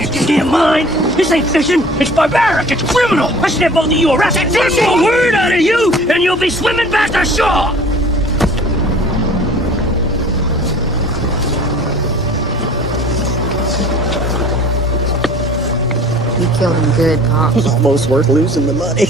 lost your damn mind? This ain't fishing. It's barbaric. It's criminal. I should have both of you arrested. One more word out of you, and you'll be swimming back to shore. You killed him good, Pop. It's almost worth losing the money.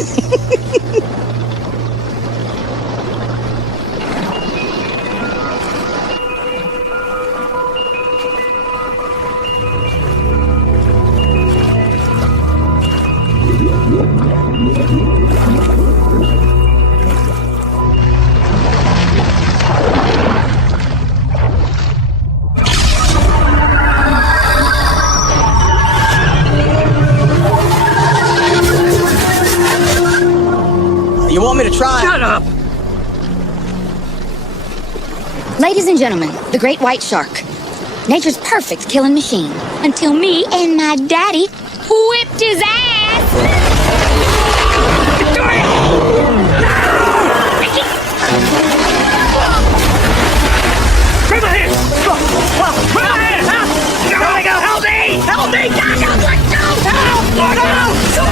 You want me to try? Shut up! Ladies and gentlemen, the great white shark. Nature's perfect killing machine. Until me and my daddy whipped his ass! Grab my hand! Grab my hand! Help me! Help me! God, let go! Help! Help!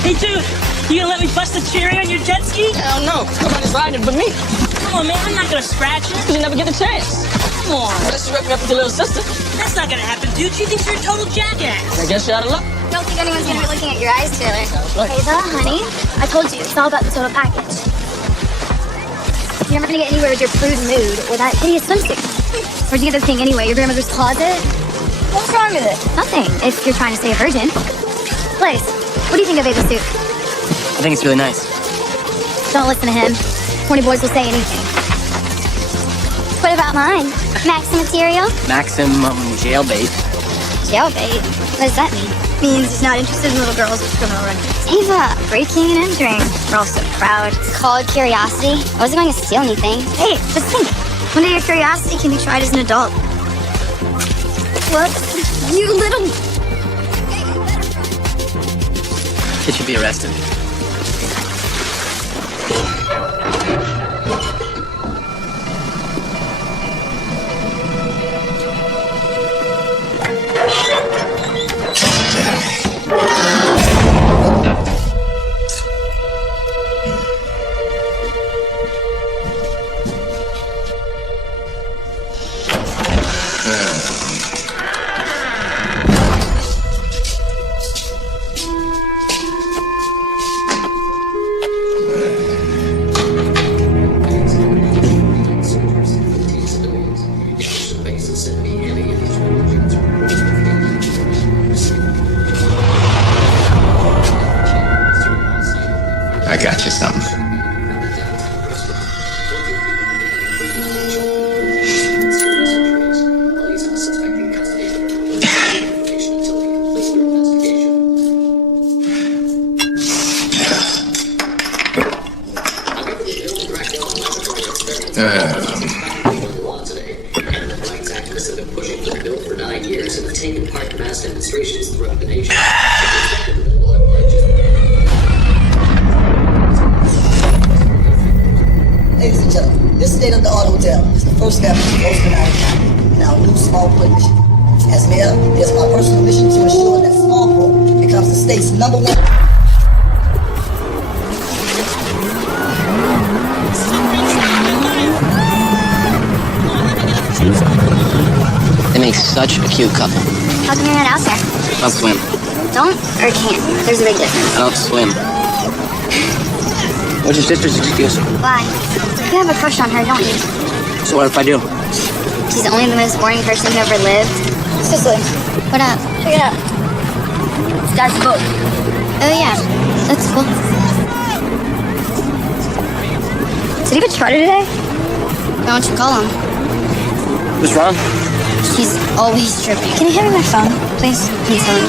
Hey, dude, you gonna let me bust a cherry on your jet ski? Hell no. Nobody's riding but me. Come on, man, I'm not gonna scratch it. You never get the chance. Come on. Unless you wrap me up with your little sister. That's not gonna happen, dude. She thinks you're a total jackass. I guess you're out of luck. Don't think anyone's gonna be looking at your eyes, Taylor. Right. Ava, honey, I told you, it's all about the total package. You're never gonna get anywhere with your prude mood or that hideous swimsuit. Where'd you get this thing anyway? Your grandmother's closet? What's wrong with it? Nothing, if you're trying to stay a virgin. Blaze, what do you think of Ava's suit? I think it's really nice. Don't listen to him. Horny boys will say anything. What about mine? Maxim material? Maximum jailbait. Jailbait? What does that mean? Means he's not interested in little girls with criminal records. Ava, breaking and entering. We're all so proud. It's called curiosity. I wasn't going to steal anything. Hey, just think. One day your curiosity can be tried as an adult. What? You little... Kid should be arrested. I got you something. Activists have been pushing for the bill for 9 years and have taken part in mass demonstrations throughout the nation. Ladies and gentlemen, this state of the Auto Hotel is the first step to closing out of town in our new small place. As mayor, It's my personal mission to ensure that small pork becomes the state's #1. They make such a cute couple. How come you're not out there? I'll swim. Don't or can't? There's a big difference. I don't swim. What's your sister's excuse? Why? You have a crush on her, don't you? So what if I do? She's only the most boring person who ever lived. Sicily, what up? Check it out. It's Dad's boat. Oh yeah, that's cool. Did he have a charter today? Why don't you call him? What's wrong? He's always tripping. Can you hand me my phone, please? Please, Helen.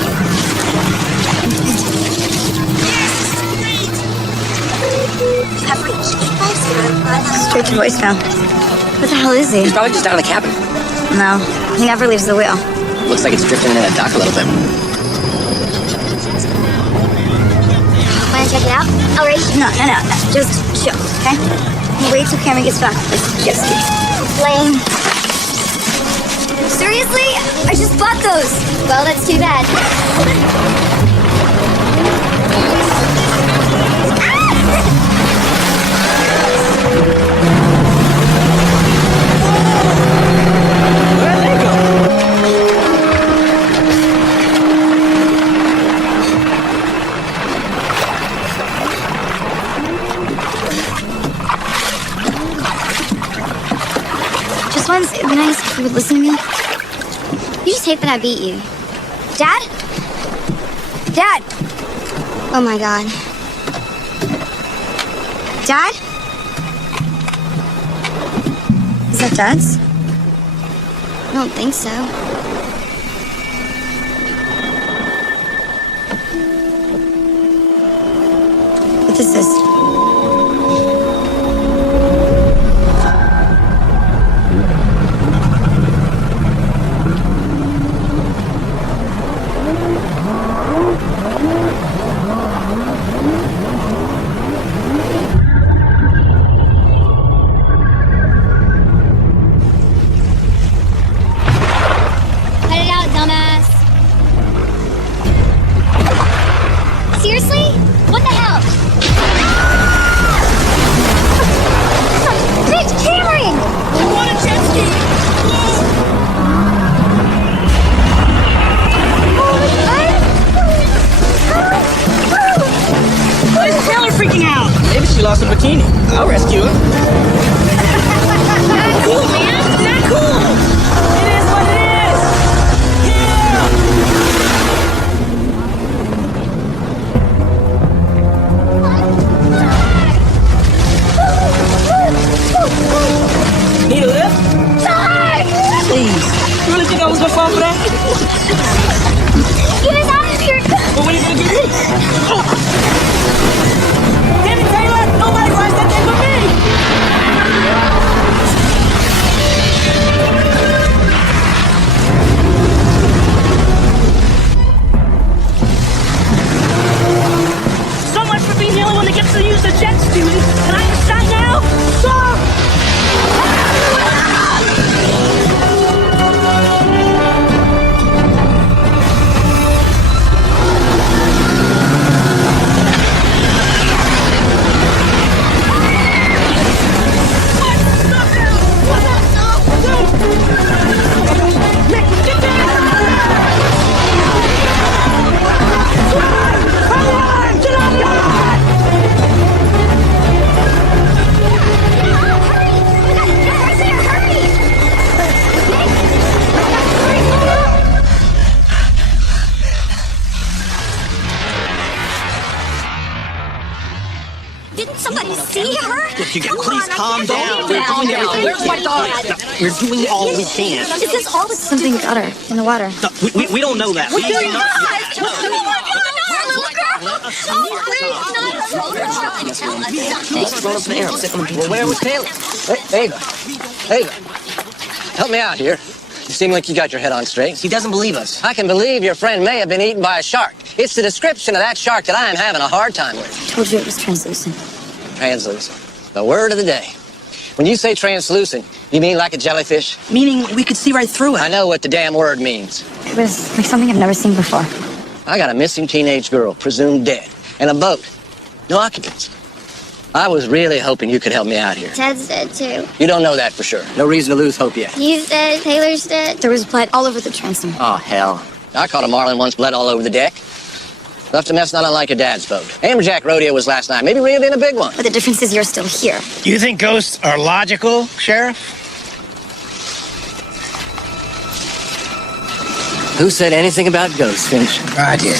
Straight to voicemail. What the hell is he? He's probably just out of the cabin. No, he never leaves the wheel. Looks like it's drifting into that dock a little bit. Wanna check it out? I'll race you. No. Just chill, okay? Wait till Cameron gets back. Let's just lame. Seriously? I just bought those. Well, that's too bad. Just once, it'd be nice if you would listen to me. You just hate that I beat you. Dad? Dad! Oh my God. Dad? Is that Dad's? I don't think so. What is this? Seriously? What the hell? It's Cameron! I want a jet ski! Why is Taylor freaking out? Maybe she lost a bikini. I'll rescue her. Not cool, man! Not cool! It is what it is! Yeah! Need a lift? Please. You really think I was gonna fall for that? Get us out of here! But when are you gonna get me? Damn it, Taylor! Nobody rides that thing but me! So much for being the only one that gets to use the jet ski. Can I have a shot now? Stop! Didn't somebody see her? Please calm down. Where's my dog? We're doing all we can. Is this all something gutter in the water? We don't know that. We do not. Roll up in the air. Well, where was Taylor? Hey, Ava. Ava. Help me out here. You seem like you got your head on straight. He doesn't believe us. I can believe your friend may have been eaten by a shark. It's the description of that shark that I am having a hard time with. I told you it was translucent. Translucent. The word of the day. When you say translucent, you mean like a jellyfish? Meaning we could see right through it. I know what the damn word means. It was like something I've never seen before. I got a missing teenage girl, presumed dead, and a boat. No occupants. I was really hoping you could help me out here. Ted's dead, too. You don't know that for sure. No reason to lose hope yet. He's dead. Taylor's dead. There was blood all over the transom. Oh, hell. I caught a marlin once, bled all over the deck. Left a mess not unlike your dad's boat. Amberjack rodeo was last night. Maybe reeled in a big one. But the difference is you're still here. You think ghosts are logical, Sheriff? Who said anything about ghosts, Finch? I did.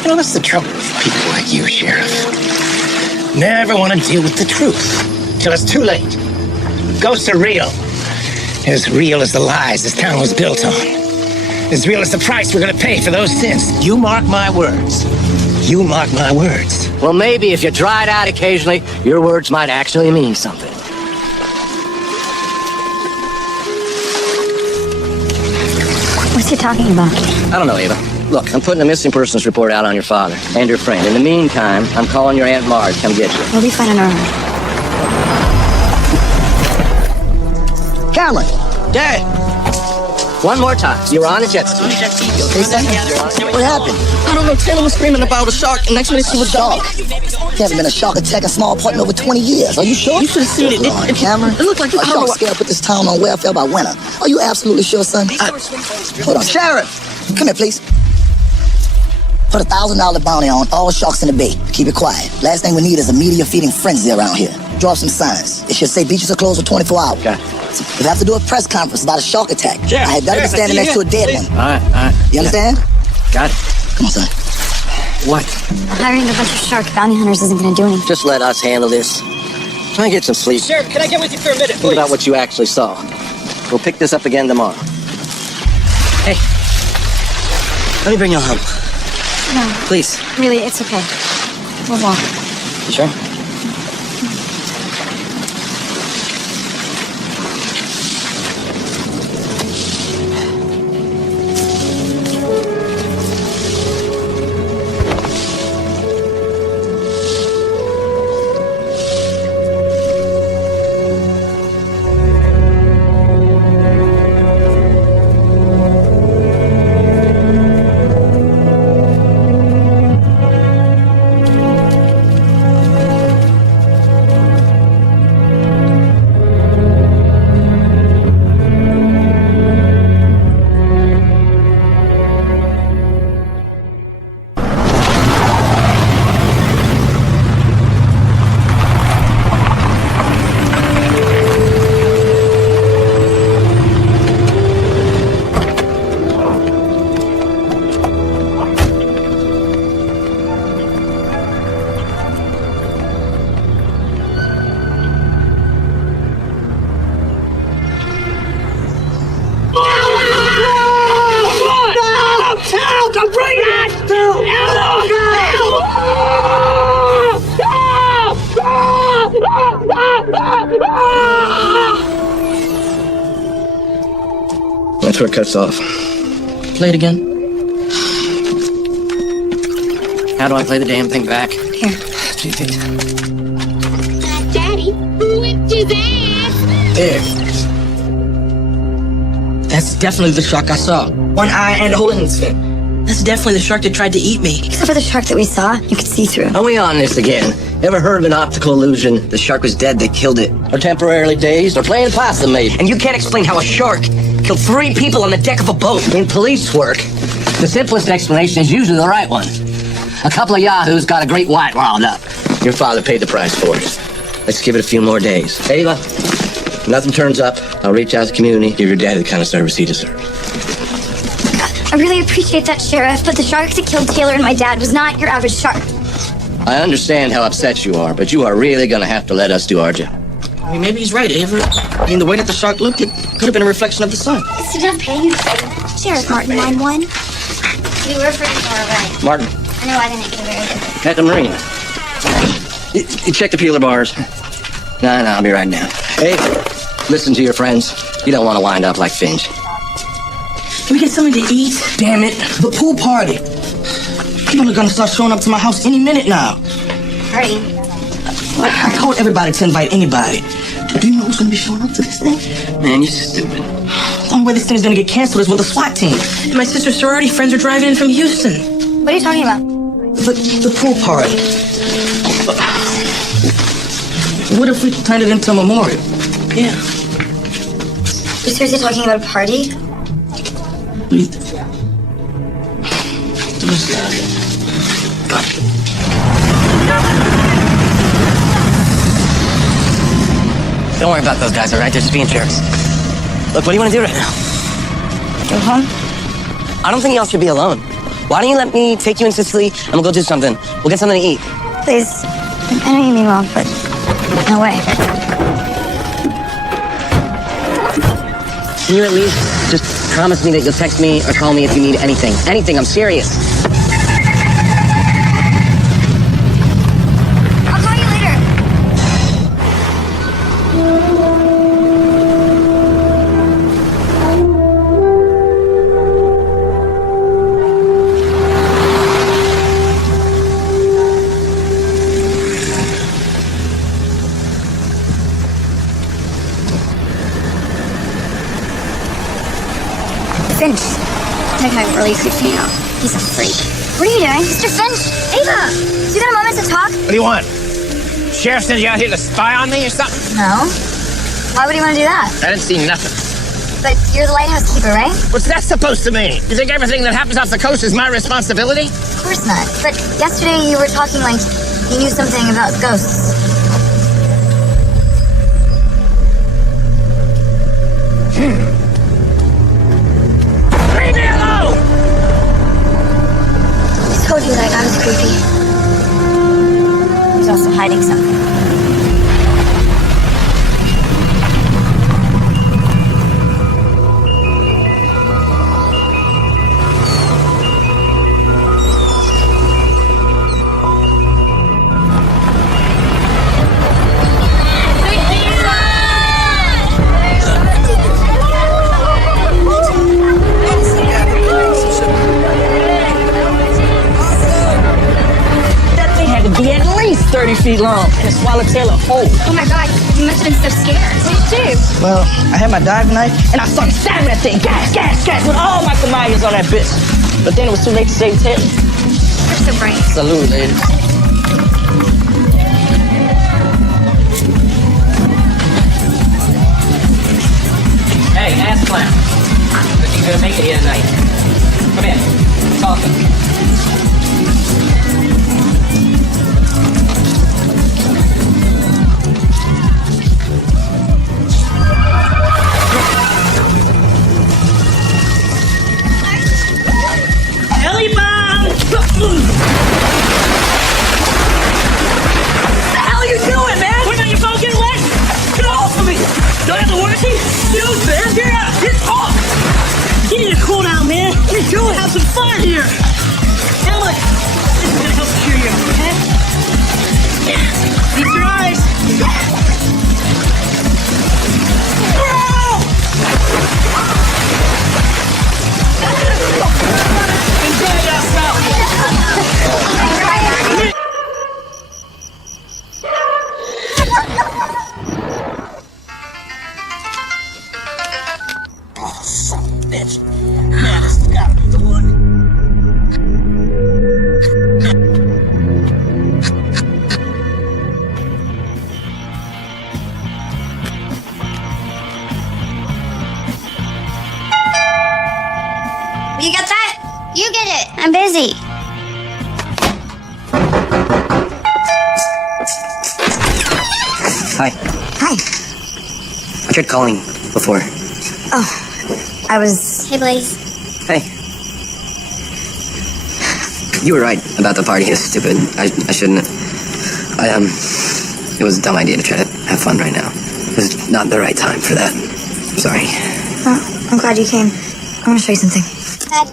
You know, that's the trouble with people like you, Sheriff. Never want to deal with the truth till it's too late. Ghosts are real. As real as the lies this town was built on. As real as the price we're gonna pay for those sins. You mark my words. You mark my words. Well, maybe if you try it out occasionally, your words might actually mean something. What's he talking about? I don't know, Ava. Look, I'm putting a missing persons report out on your father and your friend. In the meantime, I'm calling your Aunt Marge to come get you. We'll be fine on our own. Cameron. Dad! One more time. You were on a jet ski. Okay, son? What happened? I don't know. Taylor was screaming about a shark, and next minute she was Shark? gone. There haven't been a shark attack in small part in over 20 years. Are you sure? You should have seen it. Lord, Cameron. It looked like a I don't know shark what- scare put this town on welfare by winter. Are you absolutely sure, son? Hold on. Sheriff! Come here, please. Put $1,000 bounty on all sharks in the bay. Keep it quiet. Last thing we need is a media feeding frenzy around here. Draw up some signs. It should say beaches are closed for 24 hours. Okay. If I have to do a press conference about a shark attack, Yeah. I had better be standing next to a dead one. All right. You understand? Got it. Come on, son. What? Hiring a bunch of shark bounty hunters isn't going to do anything. Just let us handle this. Try and get some sleep. Sheriff, can I get with you for a minute, Think please? about what you actually saw. We'll pick this up again tomorrow. Hey, let me bring you home. No, Please. really, it's okay. We'll walk. You sure? That's where it cuts off. Play it again. How do I play the damn thing back? Here. Daddy, who whipped his ass? There. That's definitely the shark I saw. One eye and a hole in its fin. That's definitely the shark that tried to eat me. Except for the shark that we saw, you could see through. Are we on this again? Ever heard of an optical illusion? The shark was dead, they killed it. Or temporarily dazed, or playing possum maybe. And you can't explain how a shark killed 3 people on the deck of a boat. In police work, the simplest explanation is usually the right one. A couple of yahoos got a great white riled up. Your father paid the price for it. Let's give it a few more days. Ava, if nothing turns up, I'll reach out to the community, give your daddy the kind of service he deserves. I really appreciate that, Sheriff, but the shark that killed Taylor and my dad was not your average shark. I understand how upset you are, but you are really gonna have to let us do our job. I mean, maybe he's right, Ava. I mean, the way that the shark looked, it could have been a reflection of the sun. It's enough paying you to say that. Sheriff Martin, line 1. We were pretty far away. Martin, I know I didn't get very good. at the marina. You check the peeler bars. No, I'll be right down. Hey, listen to your friends. You don't want to wind up like Finch. Can we get something to eat? Damn it. The pool party. People are gonna start showing up to my house any minute now. Party. I told everybody to invite anybody. Do you know who's gonna be showing up to this thing? Man, you're stupid. The only way this thing's gonna get canceled is with a SWAT team. And my sister's sorority friends are driving in from Houston. What are you talking about? The pool party. What if we turned it into a memorial? Yeah. You're seriously talking about a party? What do you think? Don't worry about those guys, all right? They're just being jerks. Look, what do you want to do right now? Go home? I don't think y'all should be alone. Why don't you let me take you in Sicily and we'll go do something? We'll get something to eat. Please. I know you mean well, but no way. Can you at least just promise me that you'll text me or call me if you need anything? Anything, I'm serious. I'll call you later. Finch. That guy really freaks me out. He's a freak. What are you doing? Mr. Finch! Ava! You got a moment to talk? What do you want? Sheriff sent you out here to spy on me or something? No. Why would he want to do that? I didn't see nothing. But you're the lighthouse keeper, right? What's that supposed to mean? You think everything that happens off the coast is my responsibility? Of course not. But yesterday you were talking like you knew something about ghosts. Leave me alone! I told you that guy was creepy. He's also hiding something. That thing had to be at least 30 feet long and a swallowtail whole. Oh my god, you must have been so scared. Me too. Well, I had my dive knife and I started stabbing that thing. Gas, gas, gas with all my Kamayas on that bitch. But then it was too late to save Taylor. You're so brave. Salute, ladies. Hey, ass clown. But you gonna make it here tonight. Come in. Talking. Ellie bomb! What the hell are you doing, man? We're not your phone getting wet? Get off of me! Don't have to work? Dude, man, get out! Get off! You need to cool down, man. What are you doing? Have some fun here. Emily, this is gonna help cheer you up, okay? Keep your eyes. Enjoy yourself. Oh, son of a bitch. Man, this has got to be the one. You got that? You get it. I'm busy. Hi. Hi. I tried calling before. Oh, I was... Hey, Blaze. Hey. You were right about the party. It was stupid. I shouldn't have. It was a dumb idea to try to have fun right now. It was not the right time for that. I'm sorry. Oh, I'm glad you came. I want to show you something.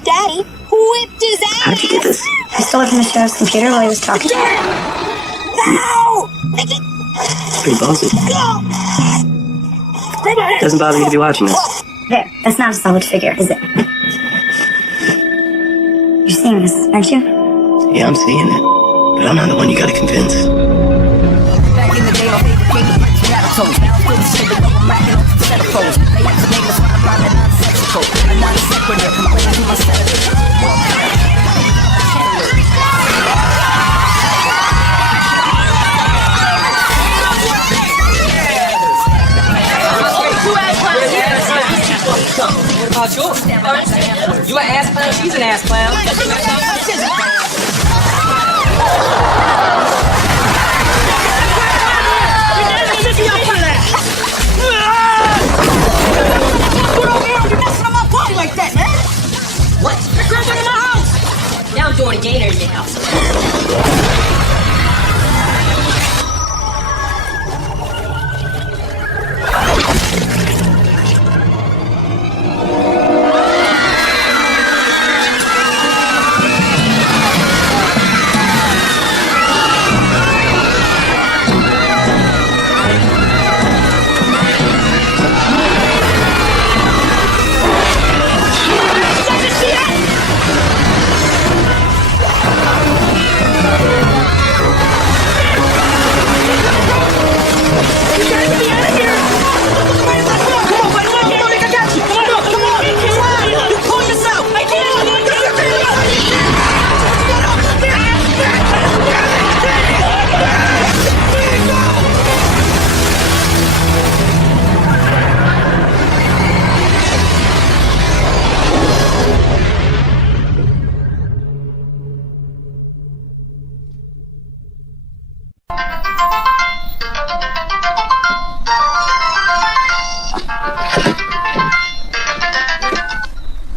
Daddy whipped his ass. How did you get this? I stole it from the sheriff's computer while he was talking. No! Pretty ballsy. Doesn't bother me to be watching this. There, that's not a solid figure, is it? You're seeing this, aren't you? Yeah, I'm seeing it. But I'm not the one you gotta convince. Back in the day, my favorite king was Prince Rattletoe. Now I'm still the You an ass clown? She's an ass clown. Like that, man. What? The girl's in my house. Now I'm doing a gator in your house.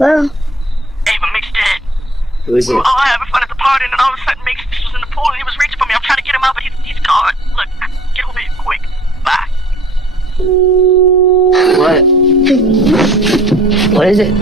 Hello? Ava, Mick's dead. Who is it? We were all having fun at the party, and then all of a sudden Mick was in the pool, and he was reaching for me. I'm trying to get him out, but he's gone. Look, get over here quick. Bye. What? What is it?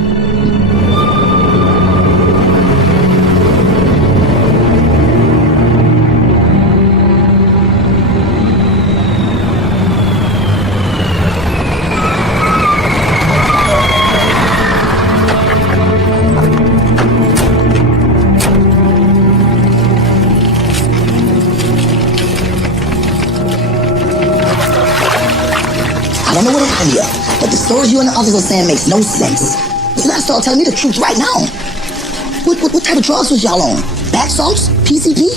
I don't know what happened here, but the stories you and the others are saying makes no sense. You gotta start telling me the truth right now. What type of drugs was y'all on? Bath salts? PCP?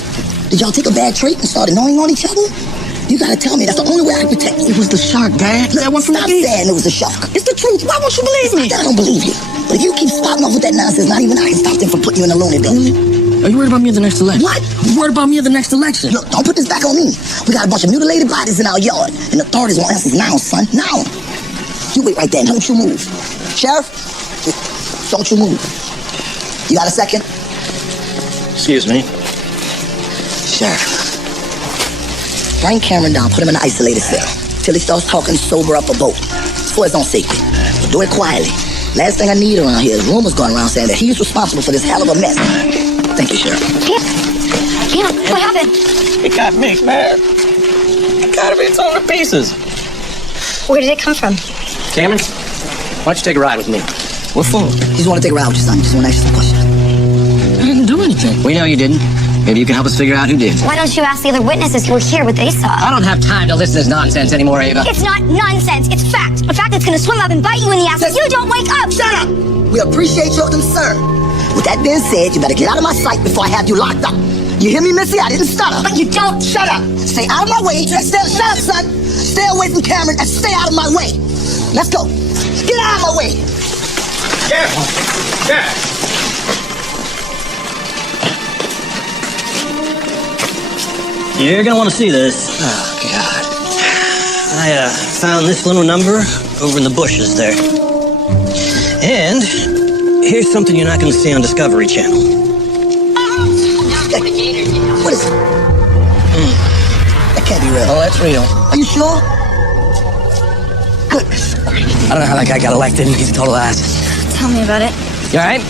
Did y'all take a bad trait and start annoying on each other? You gotta tell me. That's the only way I can protect you. It was the shark, Dad. That one from Stop the beach. saying it was a shark. It's the truth. Why won't you believe me? I don't believe you. But if you keep spouting off with that nonsense, not even I can stop them from putting you in a loony bin. Are you worried about me at the next election? What? You worried about me at the next election? Look, don't put this back on me. We got a bunch of mutilated bodies in our yard, and the authorities want answers now, son. Now. You wait right there. Don't you move. Sheriff, don't you move. You got a second? Excuse me. Sheriff, bring Cameron down. Put him in an isolated cell till he starts talking sober up a boat. It's for his own safety. But do it quietly. Last thing I need around here is rumors going around saying that he's responsible for this hell of a mess. Thank you, Sheriff. Cam, what happened? It got me, man. It got me torn to pieces. Where did it come from? Cameron, why don't you take a ride with me? What for? Just want to take a ride with your son. Just want to ask you some questions. I didn't do anything. We know you didn't. Maybe you can help us figure out who did. Why don't you ask the other witnesses who were here what they saw? I don't have time to listen to this nonsense anymore, Ava. It's not nonsense. It's fact. A fact that's going to swim up and bite you in the ass if you don't wake up. Shut up! We appreciate your concern. With that being said, you better get out of my sight before I have you locked up. You hear me, Missy? I didn't stutter. But you don't. Shut up! Stay out of my way. Shut up, son. Stay away from Cameron and stay out of my way. Let's go. Get out of my way. Careful. Careful. You're gonna want to see this. Oh, God. I found this little number over in the bushes there. And here's something you're not gonna see on Discovery Channel. What is it? That can't be real. Oh, that's real. Are you sure? Goodness. I don't know how that guy got elected. He's a total ass. Tell me about it. You all right?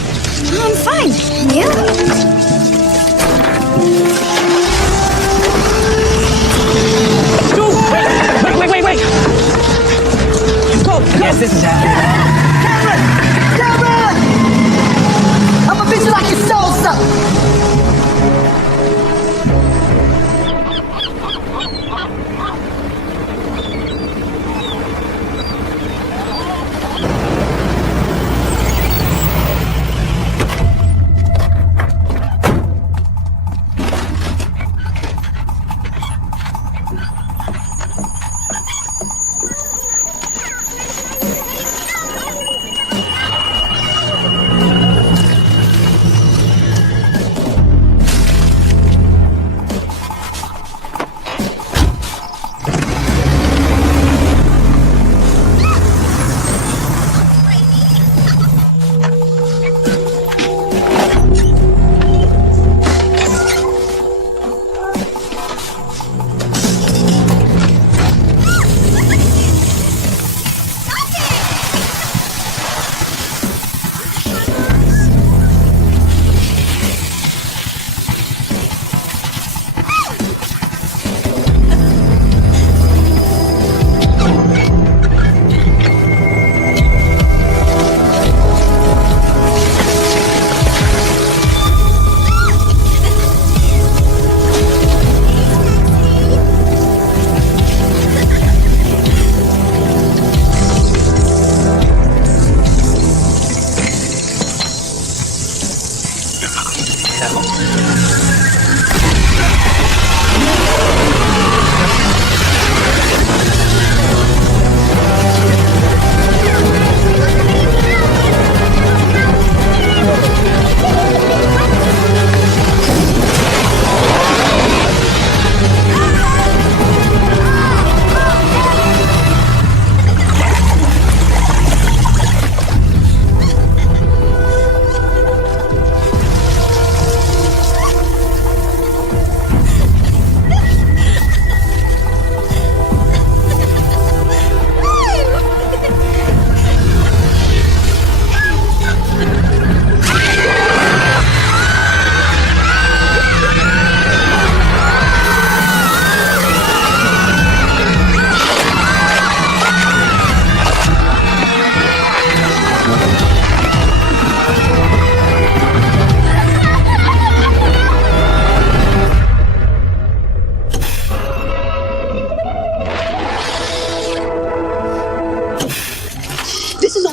Oh, I'm fine. And you? Wait. Go. Yes, this is happening. Cameron! I'm gonna beat you like you stole something.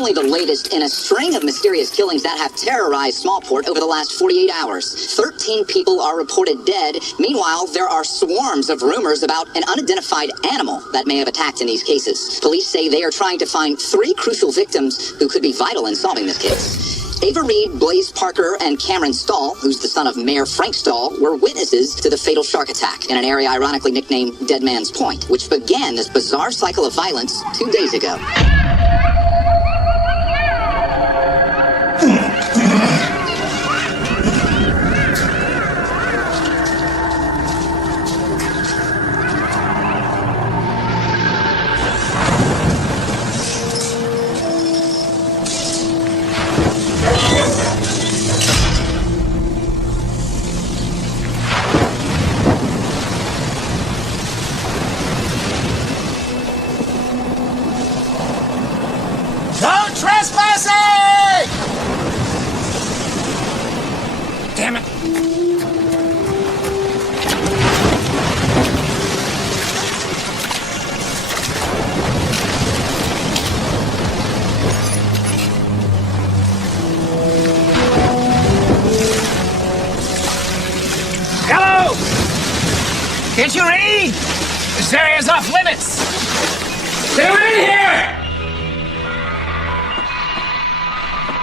only the latest in a string of mysterious killings that have terrorized Smallport over the last 48 hours. 13 people are reported dead. Meanwhile, there are swarms of rumors about an unidentified animal that may have attacked in these cases. Police say they are trying to find 3 crucial victims who could be vital in solving this case. Ava Reed, Blaze Parker, and Cameron Stahl, who's the son of Mayor Frank Stahl, were witnesses to the fatal shark attack in an area ironically nicknamed Dead Man's Point, which began this bizarre cycle of violence 2 days ago. Damn it. Hello! Can't you read? This area's off limits. Stay in here!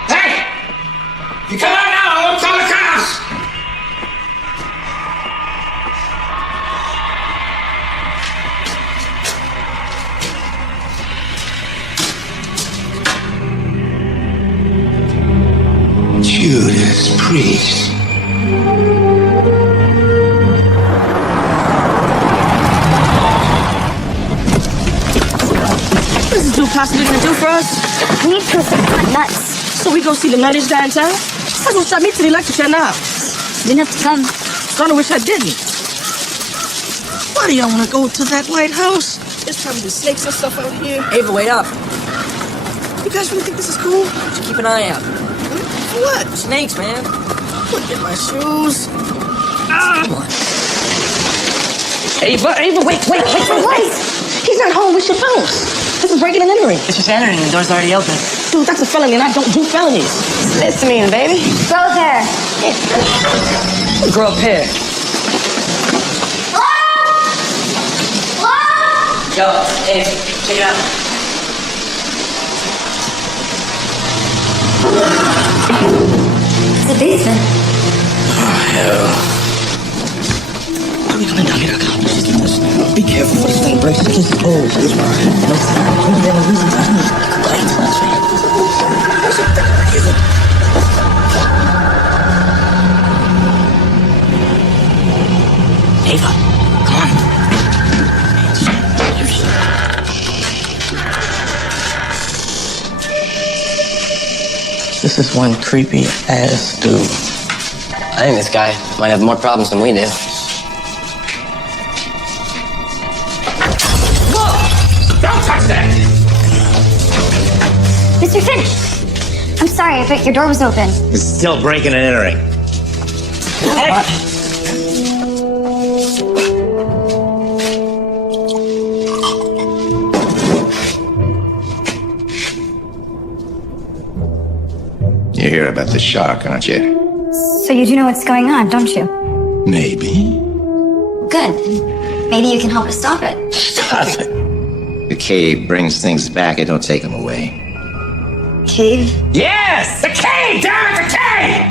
Hey! You come out now, I'll call the cops! Judas Priest. What is this dude possibly gonna do for us? We need proof that it's not nuts. So we go see the nuttiest guy in town? That's what shot me to the electric chair now. Didn't have to come. Kinda wish I didn't. Why do y'all wanna go to that lighthouse? There's probably snakes and stuff out here. Ava, wait up. You guys really think this is cool? Just keep an eye out. For what? Snakes, man. Look at my shoes. Come on. Ava, wait. Wait! He's not home. We should bounce. This is breaking and entering. It's just entering. The door's already open. Dude, that's a felony and I don't do felonies. Listen to me, baby. Grow a pair. Grow a pair. Yo, hey, check it out. It's a basement. Oh, hell. What are we doing down here, accomplices? Be careful before this thing breaks against the poles. That's right. No sound. Don't have any reason to hide. Quiet, that's right. Ava, come on. This is one creepy ass dude. I think this guy might have more problems than we do. Whoa! Don't touch that! Mr. Finch! I'm sorry, but your door was open. It's still breaking and entering. Hey! You hear about the shark, aren't you? So you do know what's going on, don't you? Maybe. Good. Maybe you can help us stop it. Stop it. The cave brings things back, it don't take them away. Cave? Yes! The cave! Damn it, the cave!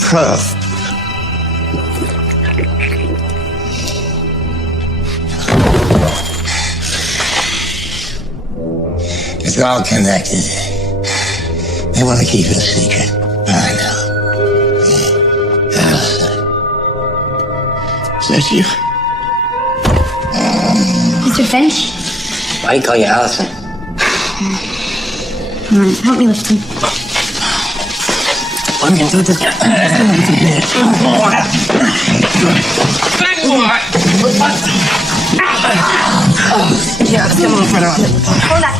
Proof. It's all connected. They want to keep it a secret. I know. Is that you? Mr. Finch? Why do you call you Allison? Come on, help me lift him. I'm gonna do this. Yeah, let's come on front of it. Hold on.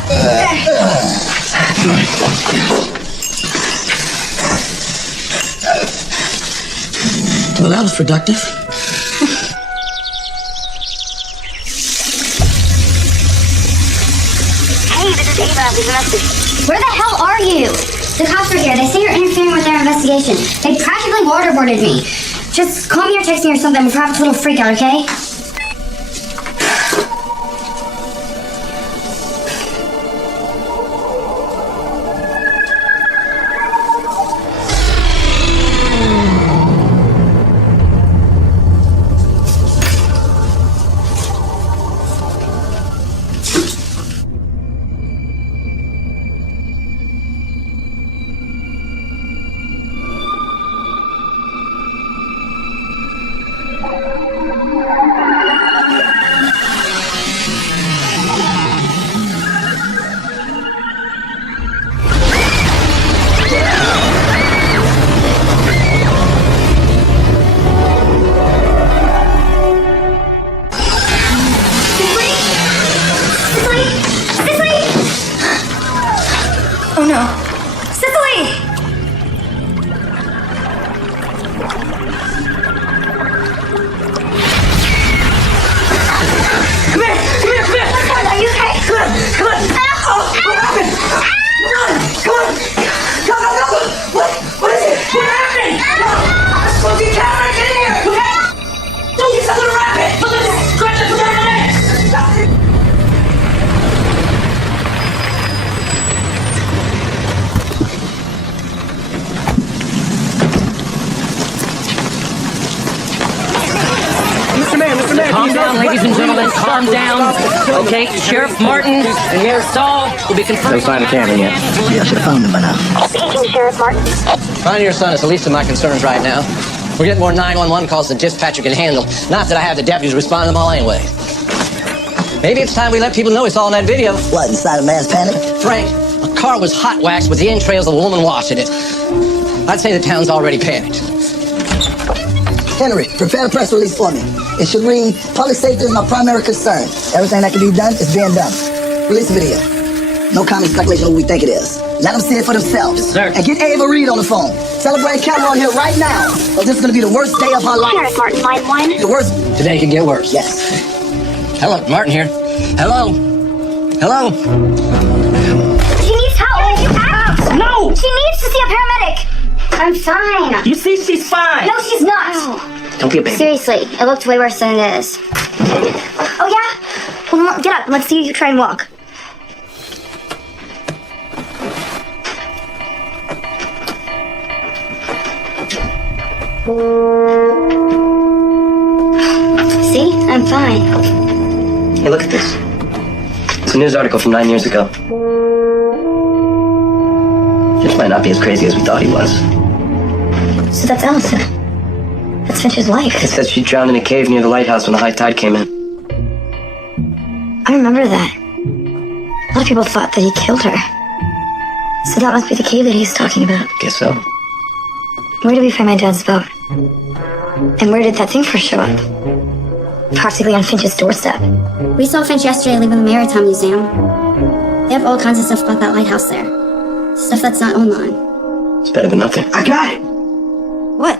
Well, that was productive. Hey, this is Ava. Leave a message. Where the hell are you? The cops are here. They say you're interfering with their investigation. They practically waterboarded me. Just call me or text me or something. We'll have a little freak out, okay? Oh no. Cicely! Come here! Are you okay? Come on! Oh, what happened? Come on! What is it? What happened? Smoky camera, get in here! Okay? Don't get something to wrap it! Look at this! Scratch it from my legs! Calm down, ladies and gentlemen. Calm down. Okay, Sheriff Martin and Mayor Saul will be confirmed. Don't find the camera yet. Yeah, I should have found him by now. Speaking, Sheriff Martin. Finding your son is the least of my concerns right now. We're getting more 911 calls than dispatcher can handle. Not that I have the deputies respond to them all anyway. Maybe it's time we let people know it's all in that video. What, inside a mass panic? Frank, a car was hot waxed with the entrails of a woman washing it. I'd say the town's already panicked. Henry, prepare a press release for me. It should read, public safety is my primary concern. Everything that can be done is being done. Release the video. No comment speculation on who we think it is. Let them see it for themselves. Yes, sir. And get Ava Reed on the phone. Celebrate camera on here right now. Or this is going to be the worst day of her life. Sheriff Martin, line one. The worst. Today could get worse. Yes. Hello, Martin here. Hello. Hello. She needs help. No! She needs to see a paramedic. I'm fine. You see, she's fine. No, she's not. Don't be a baby. Seriously, it looked way worse than it is. Oh, yeah? Well, get up. Let's see you try and walk. See? I'm fine. Hey, look at this. It's a news article from 9 years ago. Finch might not be as crazy as we thought he was. So that's Allison. That's Finch's wife. It says she drowned in a cave near the lighthouse when the high tide came in. I remember that. A lot of people thought that he killed her. So that must be the cave that he's talking about. Guess so. Where did we find my dad's boat? And where did that thing first show up? Practically on Finch's doorstep. We saw Finch yesterday leaving the Maritime Museum. They have all kinds of stuff about that lighthouse there. Stuff that's not online. It's better than nothing. I got it. What?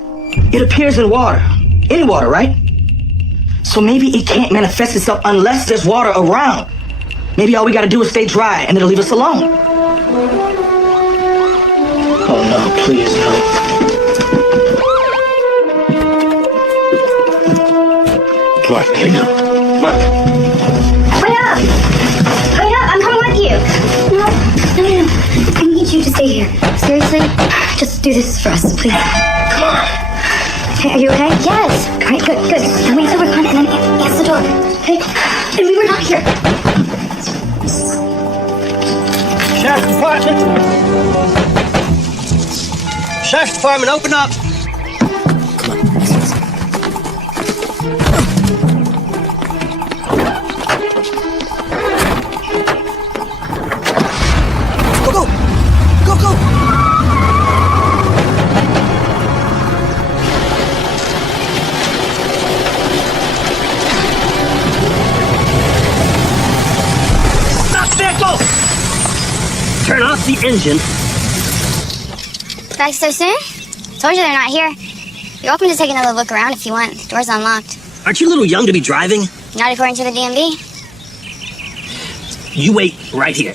It appears in water. Any water, right? So maybe it can't manifest itself unless there's water around. Maybe all we gotta do is stay dry and it'll leave us alone. Oh no, please no. Come on, here we go. Come on. Wait up! Wait up! I'm coming with you! No. I need you to stay here. Seriously? Just do this for us, please. Come on. Hey, are you okay? Yes. All right, good. Now wait till we're gone and then answer the door. Okay? And we were not here. Sheriff's Department! Sheriff's Department, open up! Go! Stop vehicle! Turn off the engine. Back so soon? Told you they're not here. You're welcome to take another look around if you want. Door's unlocked. Aren't you a little young to be driving? Not according to the DMV. You wait right here.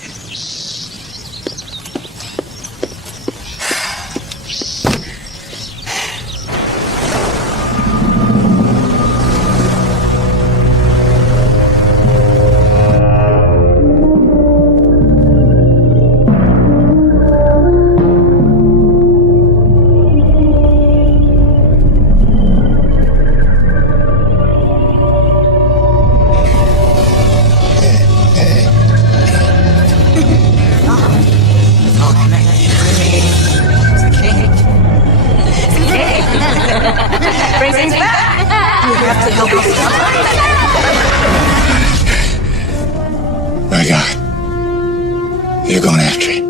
My God. You're going after it.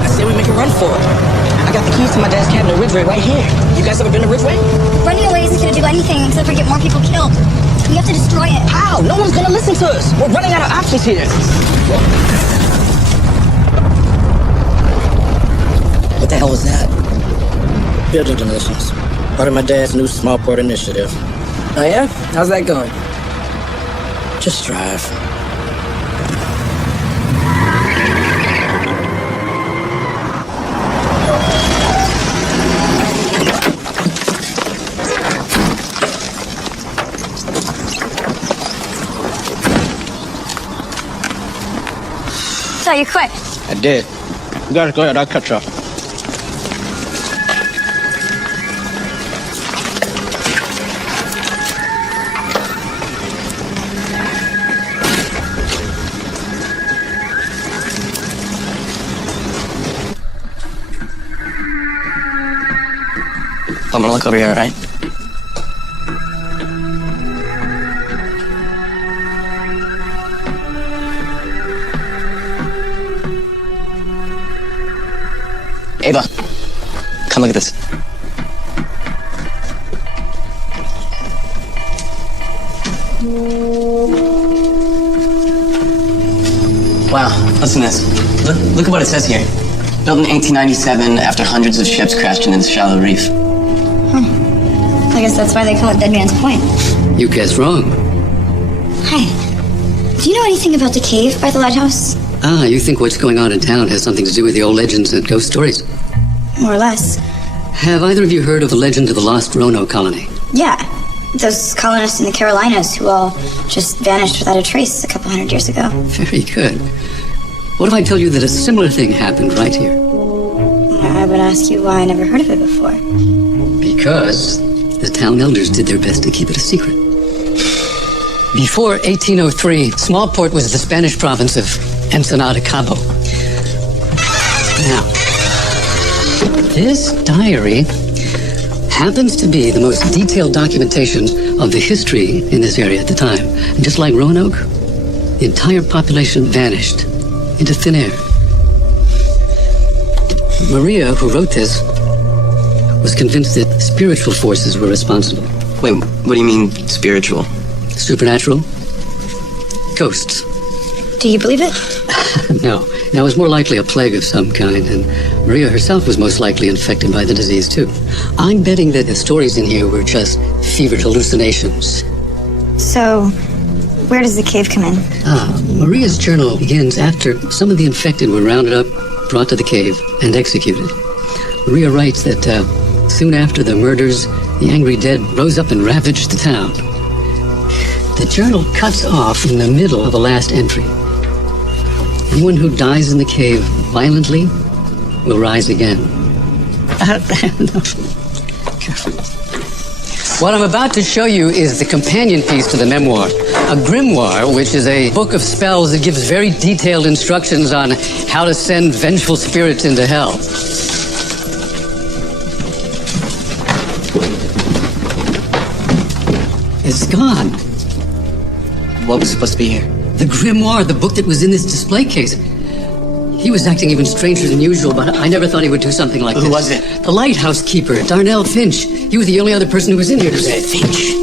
I say we make a run for it. I got the keys to my dad's cabin at Ridgeway right here. You guys ever been to Ridgeway? Running away isn't going to do anything except for get more people killed. We have to destroy it. How? No one's gonna listen to us. We're running out of options here. What the hell was that? Building demolitions. Part of my dad's new small port initiative. Oh yeah? How's that going? Just drive. So you quit. I did. You gotta go ahead, I'll cut you off. I'm gonna look over here, all right? Ava, come look at this. Wow, listen to this. Look at what it says here. Built in 1897 after hundreds of ships crashed into the shallow reef. I guess that's why they call it Dead Man's Point. You guessed wrong. Hi. Do you know anything about the cave by the lighthouse? Ah, you think what's going on in town has something to do with the old legends and ghost stories? More or less. Have either of you heard of the legend of the lost Roanoke colony? Yeah. Those colonists in the Carolinas who all just vanished without a trace a couple hundred years ago. Very good. What if I tell you that a similar thing happened right here? I would ask you why I never heard of it before. Because the town elders did their best to keep it a secret. Before 1803, Smallport was the Spanish province of Ensenada Cabo. Now, this diary happens to be the most detailed documentation of the history in this area at the time. And just like Roanoke, the entire population vanished into thin air. Maria, who wrote this, was convinced that spiritual forces were responsible. Wait, what do you mean spiritual? Supernatural? Ghosts. Do you believe it? No. Now, it was more likely a plague of some kind, and Maria herself was most likely infected by the disease, too. I'm betting that the stories in here were just fevered hallucinations. So, where does the cave come in? Maria's journal begins after some of the infected were rounded up, brought to the cave, and executed. Maria writes that Soon after the murders, the angry dead rose up and ravaged the town. The journal cuts off in the middle of the last entry. Anyone who dies in the cave violently will rise again. What I'm about to show you is the companion piece to the memoir. A grimoire, which is a book of spells that gives very detailed instructions on how to send vengeful spirits into hell. It's gone. What was supposed to be here? The grimoire, the book that was in this display case. He was acting even stranger than usual, but I never thought he would do something like this. Who was it? The lighthouse keeper, Darnell Finch. He was the only other person who was in here today. Finch.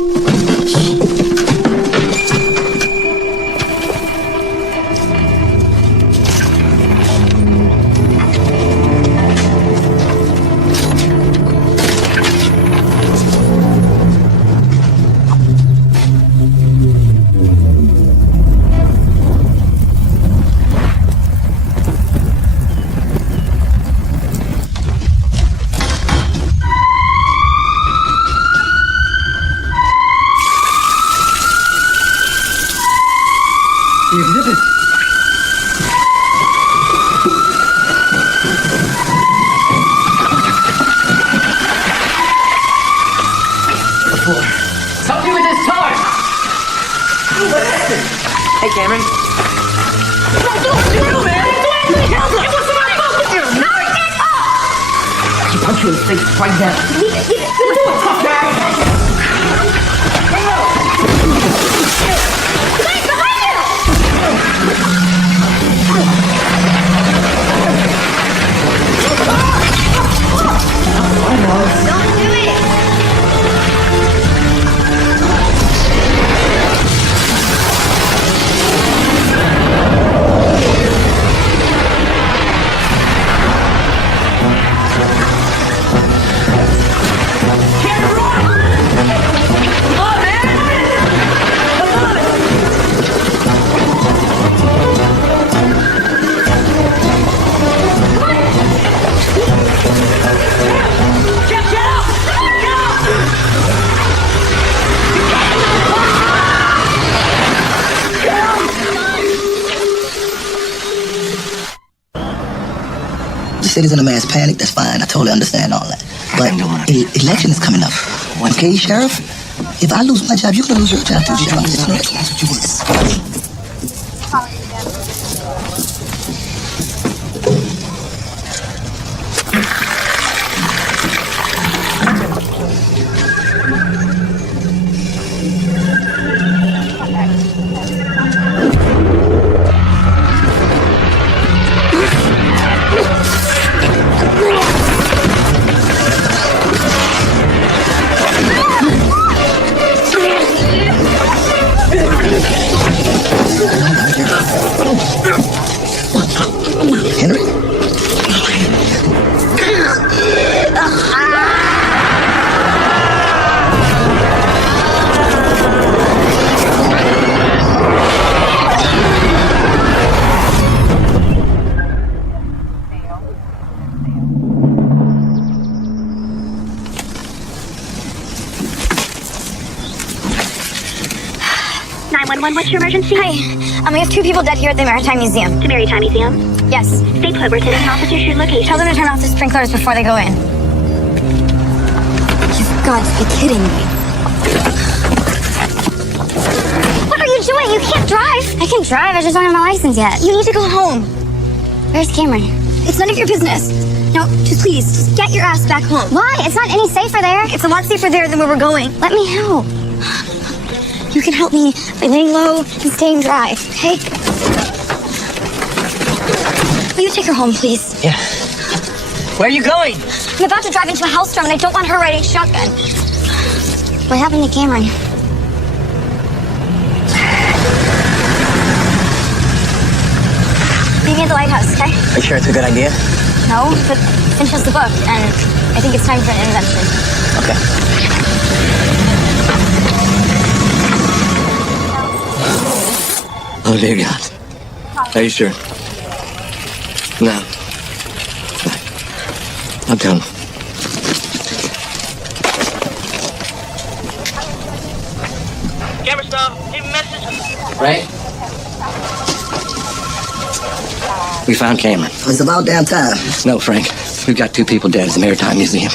The exhibit. Help me with this torch! Hey, Cameron. She punched you in the face right now. The city's in a mass panic, that's fine. I totally understand all that. But election is coming up. Okay, Sheriff? If I lose my job, you're gonna lose your job too, Sheriff. That's what you want. Henry? What's your emergency? Hi. We have 2 people dead here at the Maritime Museum. The Maritime Museum? Yes. Stay put. We're sending officers to your location. Tell them to turn off the sprinklers before they go in. You've got to be kidding me. What are you doing? You can't drive. I can drive. I just don't have my license yet. You need to go home. Where's Cameron? It's none of your business. No, just get your ass back home. Why? It's not any safer there. It's a lot safer there than where we're going. Let me help. You can help me by laying low and staying dry, okay? Will you take her home, please? Yeah. Where are you going? I'm about to drive into a hellstorm and I don't want her riding shotgun. What happened to Cameron? Meet me at the lighthouse, okay? Are you sure it's a good idea? No, but Finch has the book, and I think it's time for an intervention. Okay. Oh, dear God. Are you sure? No. I'm telling. Camera stop. Leave a message. Right? We found Cameron. It's about damn time. No, Frank. We've got 2 people dead at the Maritime Museum.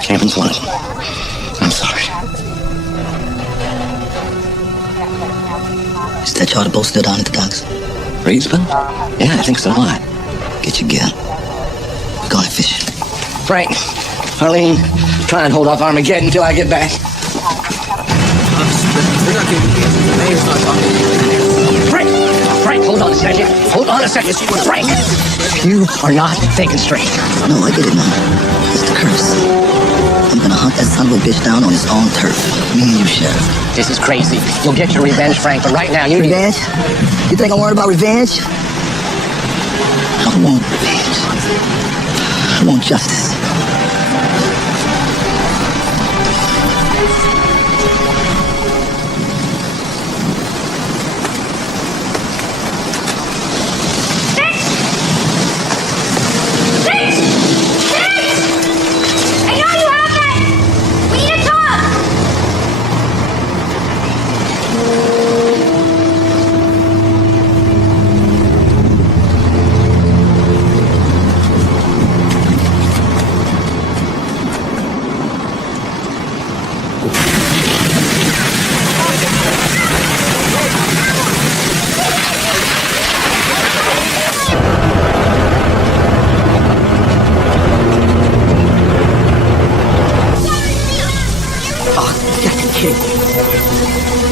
Cameron's one of them. I'm sorry. Is that charter boat still down at the docks? Reedsman? Yeah, I think so. Why? Get your gear. We're going fishing. Frank, Arlene, try and hold off Armageddon until I get back. Frank, hold on a second. Hold on a second. Frank, you are not thinking straight. No, I get it now. It's the curse. I'm gonna hunt that son of a bitch down on his own turf. Me and you, Sheriff. This is crazy. You'll get your revenge, Frank, but right now you need... Revenge? You think I'm worried about revenge? I don't want revenge. I want justice.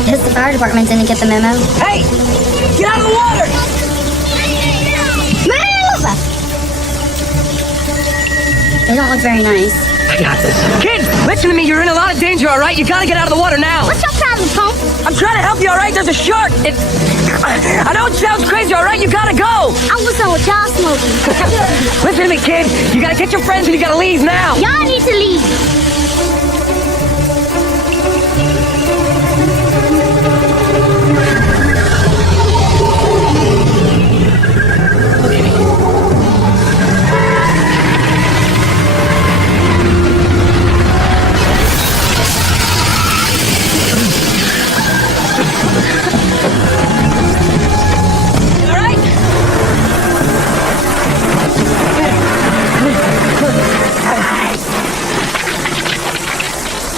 Guess the fire department didn't get the memo. Hey! Get out of the water! Move! They don't look very nice. I got this. Kid, listen to me. You're in a lot of danger, all right? You gotta get out of the water now. What's your problem, Pump? I'm trying to help you, all right? There's a shark. I know it sounds crazy, all right? You gotta go. I was on what y'all smoking. Listen to me, kid. You gotta get your friends and you gotta leave now. Y'all need to leave.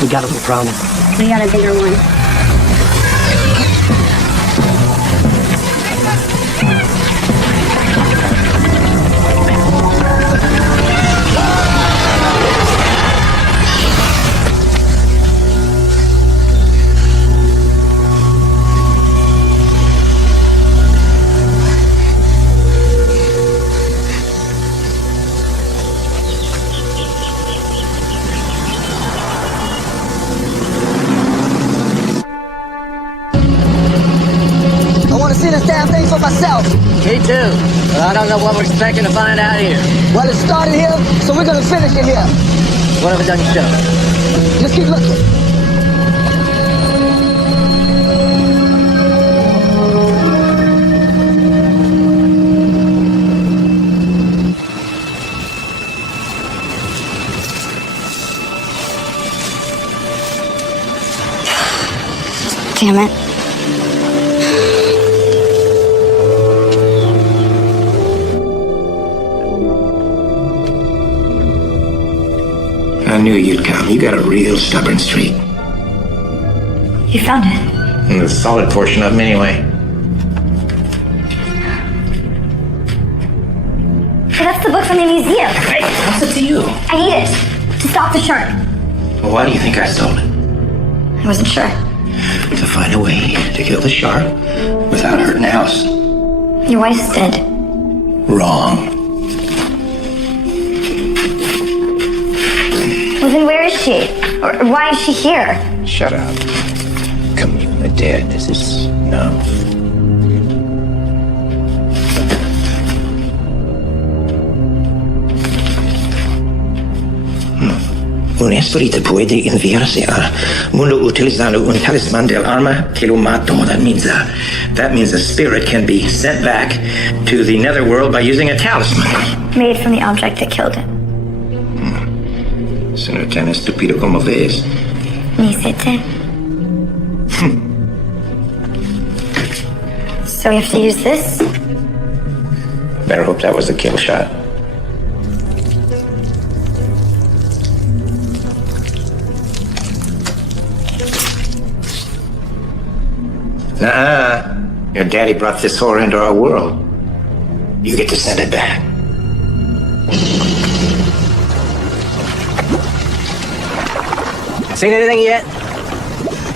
We got a little problem. We got a bigger one. See this damn thing for myself. Me too. But I don't know what we're expecting to find out here. Well, it started here, so we're gonna finish it here. What have we done show? Just keep looking. Damn it. I knew you'd come. You got a real stubborn streak. You found it. And the solid portion of him, anyway. But that's the book from the museum. Hey, what's it to you? I need it to stop the shark. Well, why do you think I stole it? I wasn't sure. To find a way to kill the shark without hurting the house. Your wife's dead. Wrong. Well, then where is she? Or why is she here? Shut up. Commune the dead. This is... no. Un espíritu puede enviarse al mundo utilizando un talismán del alma que lo mató. That means a spirit can be sent back to the netherworld by using a talisman. Made from the object that killed him. Eso no es tan estúpido como ves. Ni sé. So we have to use this? Better hope that was a kill shot. Nuh-uh. Your daddy brought this whore into our world. You get to send it back. Seen anything yet?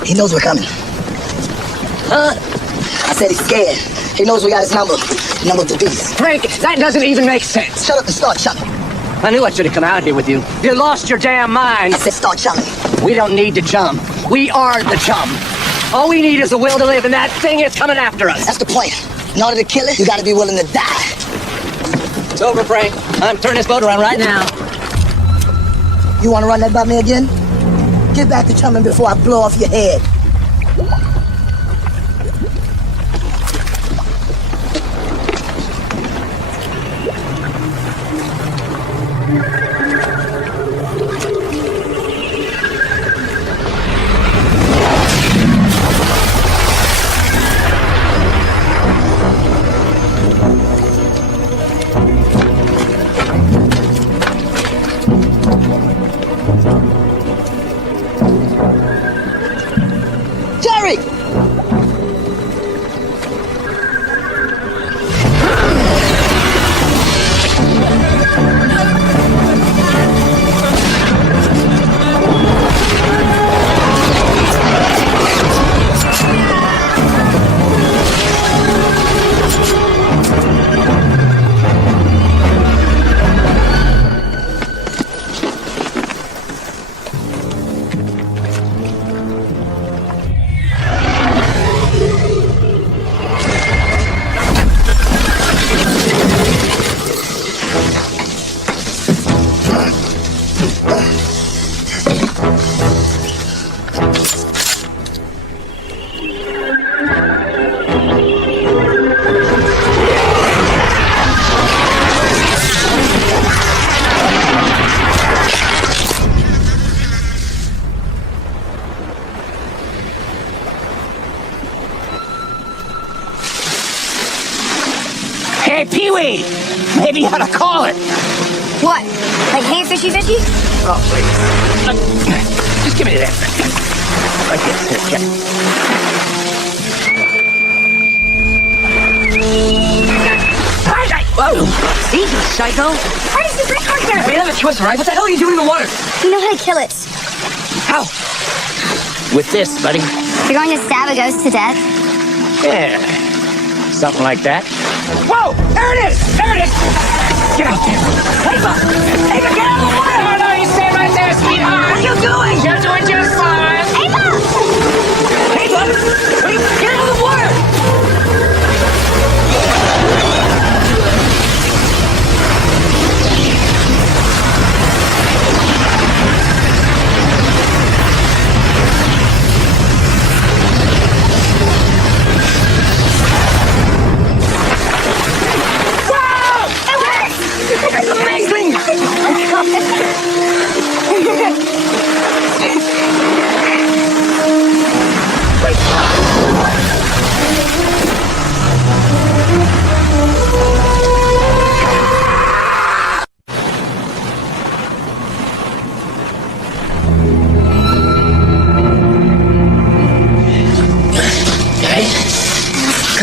He knows we're coming. Huh? I said he's scared. He knows we got his number. The number of the beast. Frank, that doesn't even make sense. Shut up and start chumming. I knew I should have come out here with you. You lost your damn mind. I said start chumming. We don't need to chum. We are the chum. All we need is the will to live, and that thing is coming after us. That's the plan. In order to kill it, you gotta be willing to die. It's over, Frank. I'm turning this boat around right now. You wanna run that by me again? Get back to chumming before I blow off your head. Hey, Pee-wee! Maybe you ought to call it. What? Like, hey, fishy fishy? Oh, please. Just give me that. Like this. Here, check. Whoa! Easy, psycho! Why does the break work there? We have a choice, all right? What the hell are you doing in the water? You know how to kill it. How? With this, buddy. You're going to stab a ghost to death? Yeah. Something like that. Whoa! There it is! There it is! Get out there! Ava! Ava, get out of the water! Oh, no, you stay right there, sweetheart! What are you doing? You're doing just fine! Ava! Ava! Get out of the water!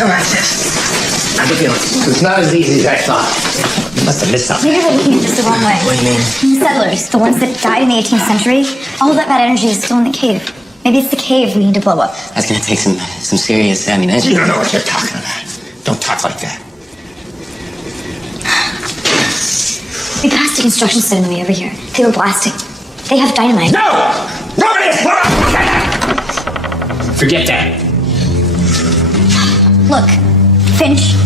Come on, sis. How do you feel? It's not as easy as I thought. You must have missed something. Maybe we're looking at this the wrong way. What do you mean? The settlers, the ones that died in the 18th century, all of that bad energy is still in the cave. Maybe it's the cave we need to blow up. That's gonna take some serious ammunition. You don't know what you're talking about. Don't talk like that. We passed a construction site on the way over here. They were blasting. They have dynamite. No! Nobody! Forget that. Look, Finch,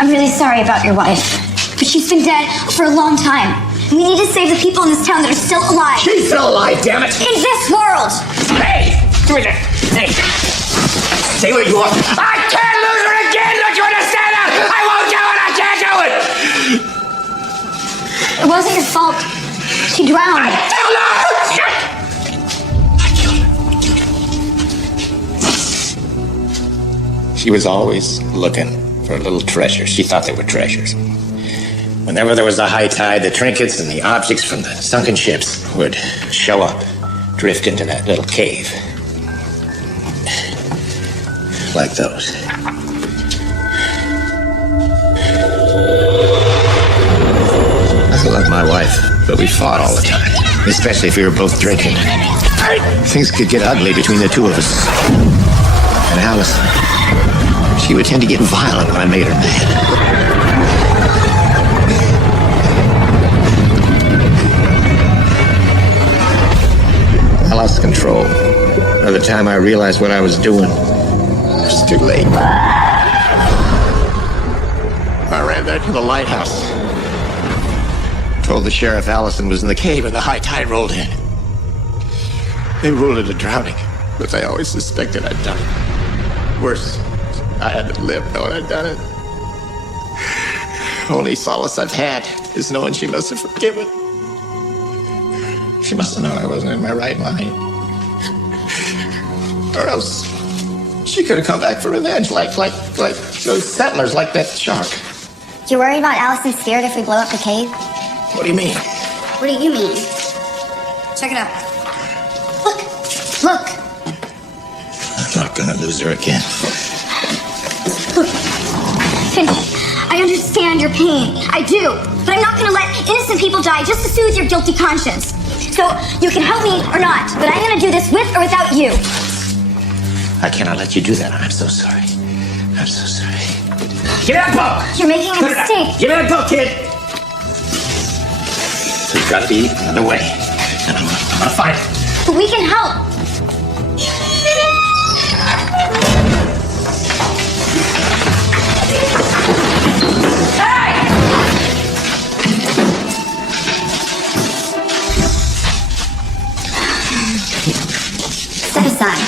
I'm really sorry about your wife, but she's been dead for a long time. We need to save the people in this town that are still alive. She's still alive, damn it! In this world! Hey! Do it! Hey! Stay where you are. I can't lose her again! Don't you understand that? I won't do it! I can't do it! It wasn't your fault. She drowned. I killed her! She was always looking for a little treasure. She thought they were treasures. Whenever there was a high tide, the trinkets and the objects from the sunken ships would show up, drift into that little cave. Like those. I love my wife, but we fought all the time, especially if we were both drinking. Things could get ugly between the two of us. And Allison, she would tend to get violent when I made her mad. I lost control. By the time I realized what I was doing, it was too late. I ran back to the lighthouse. Told the sheriff Allison was in the cave and the high tide rolled in. They ruled it a drowning, but they always suspected I'd done it. Worse, I had to live knowing I'd done it. Only solace I've had is knowing she must have forgiven. She must have known I wasn't in my right mind. Or else she could have come back for revenge, like those settlers, like that shark. You worried about Allison's spirit if we blow up the cave? What do you mean? What do you mean? Check it out. Look! I'm not gonna lose her again. Finn, I understand your pain. I do. But I'm not gonna let innocent people die just to soothe your guilty conscience. So, you can help me or not, but I'm gonna do this with or without you. I cannot let you do that. I'm so sorry. I'm so sorry. Give me that book! You're making a mistake. Give me that book, kid! There's gotta be another way. And I'm gonna find it. But we can help. Step aside.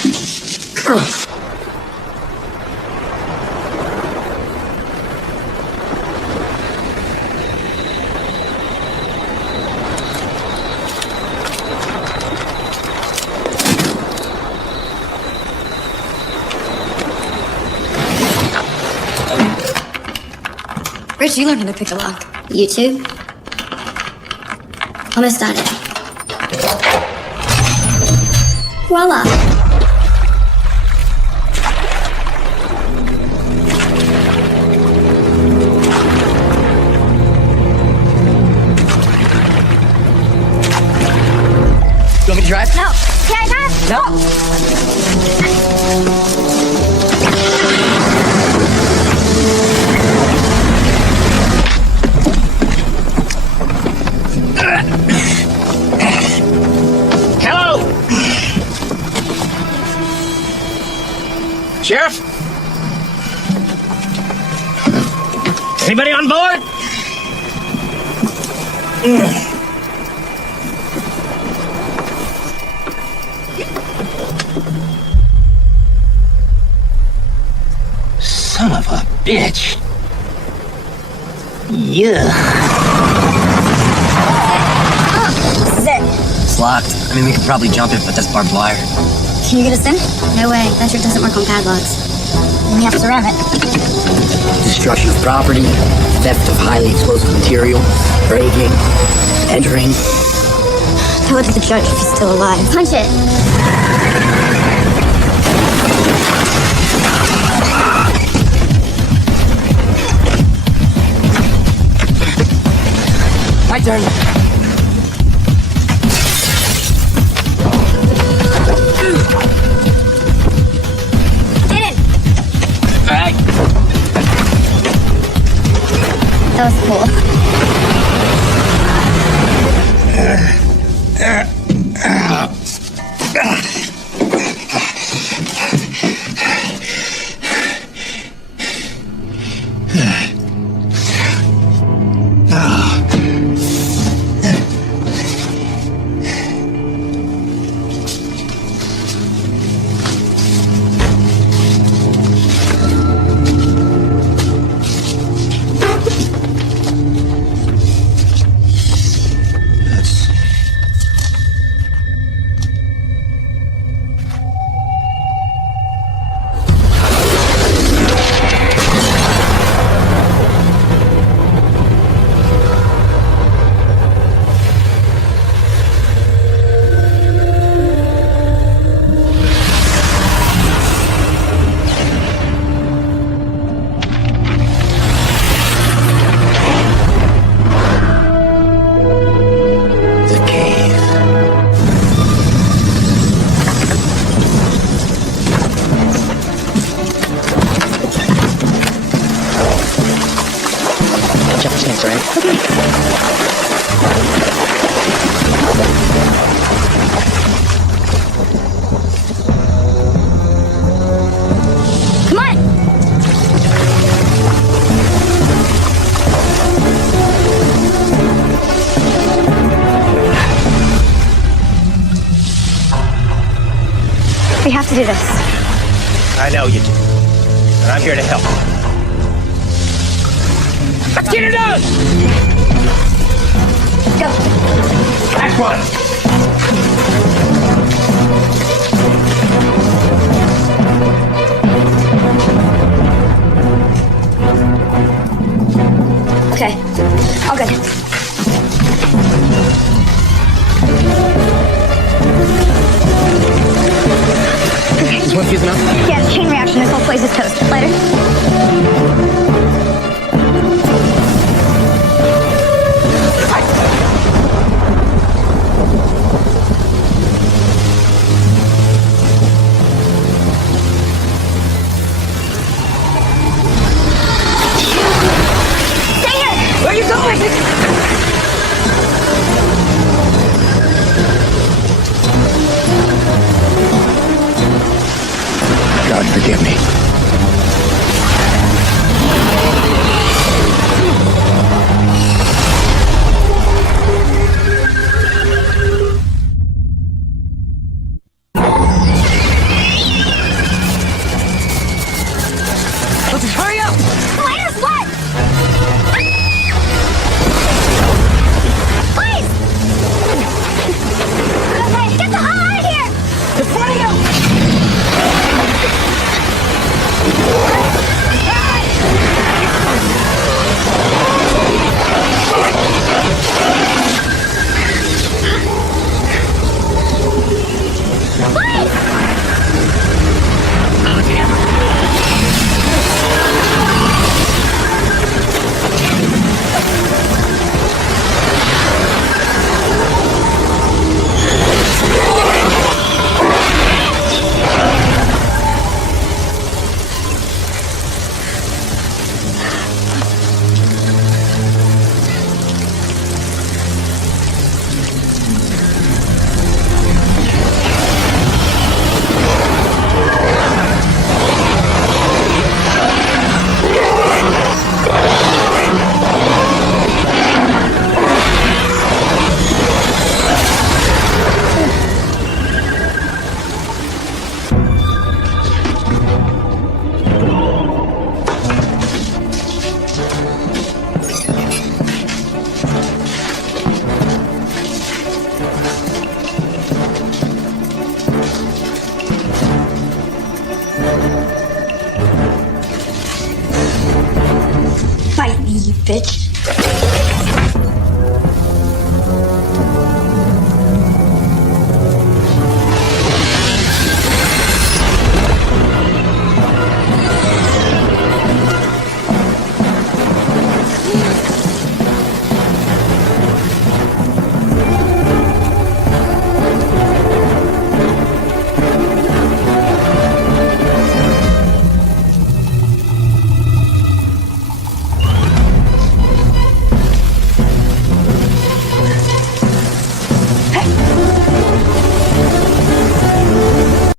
Where'd you learn how to pick a lock? YouTube. Almost got it. Voila. You want me to drive? No. Can I drive? No. Hello! Sheriff? Anybody on board? Son of a bitch. Yeah. This is it. It's locked. I mean, we could probably jump it, but that's barbed wire. Can you get us in? No way. That trick doesn't work on padlocks. We have to ram it. Destruction of property, theft of highly explosive material, breaking, entering. Tell it to the judge if he's still alive. Punch it. My turn. Get in. All right. That was cool. We have to do this. I know you do. And I'm here to help. Let's get it done! Go. Last one. Okay. All good. Is one fuse enough? Yeah, chain reaction. This whole place is toast. Lighter? Where are you going? God forgive me. Let's hurry up! Lighter's what? Please! Okay, get the hell out of here! In front of you! Fight me, you bitch.